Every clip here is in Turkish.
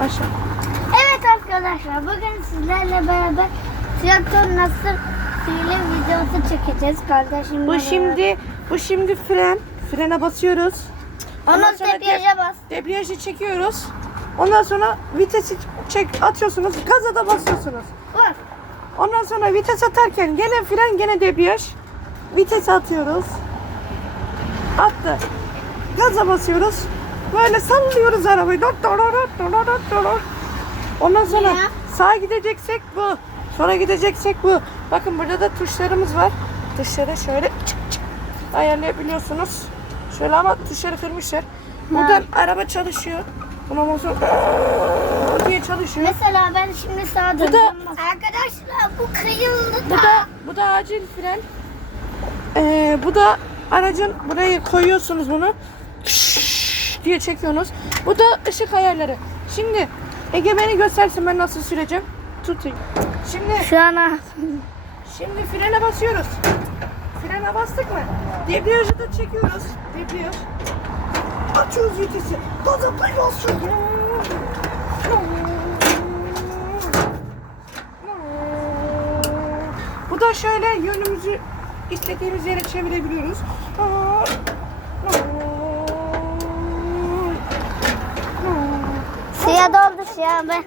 Aşağı. Evet arkadaşlar bugün sizlerle beraber traktör nasıl sürülür videosu çekeceğiz kardeşimle. Bu şimdi bu şimdi fren. Frene basıyoruz. Ondan sonra debriyaja bas. Debriyajı çekiyoruz. Ondan sonra vitesi çek atıyorsunuz. Gaza da basıyorsunuz. Bak. Ondan sonra vites atarken gene fren gene debriyaj. Vites atıyoruz. Attı. Gaza basıyoruz. Böyle sallıyoruz arabayı. Dot dot dot dot. Ondan sonra Ya. sağa gideceksek bu. Sola gideceksek bu. Bakın burada da tuşlarımız var. Tuşları şöyle çık çık ayarlayabiliyorsunuz. Şöyle ama tuşları kırmışlar. Buradan araba çalışıyor. Ondan sonra diye çalışıyor. Mesela ben şimdi sağa Bu da-. Arkadaşlar bu kıyıldı Bu da bu da acil fren. Ee, bu da aracın buraya koyuyorsunuz bunu. Diye çekiyorsunuz. Bu da ışık ayarları. Şimdi Ege beni göstersin ben nasıl süreceğim. Tutayım. Şimdi Şu an şimdi frene basıyoruz. Frene bastık mı? Debriyajı da çekiyoruz. Debriyaj. Açıyoruz vitesi. Gaza basıyoruz. Bu da şöyle yönümüzü istediğimiz yere çevirebiliyoruz. Suya doldu suya ben.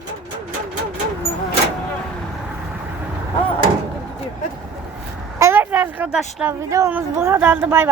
Evet arkadaşlar videomuz bu kadardı bay bay.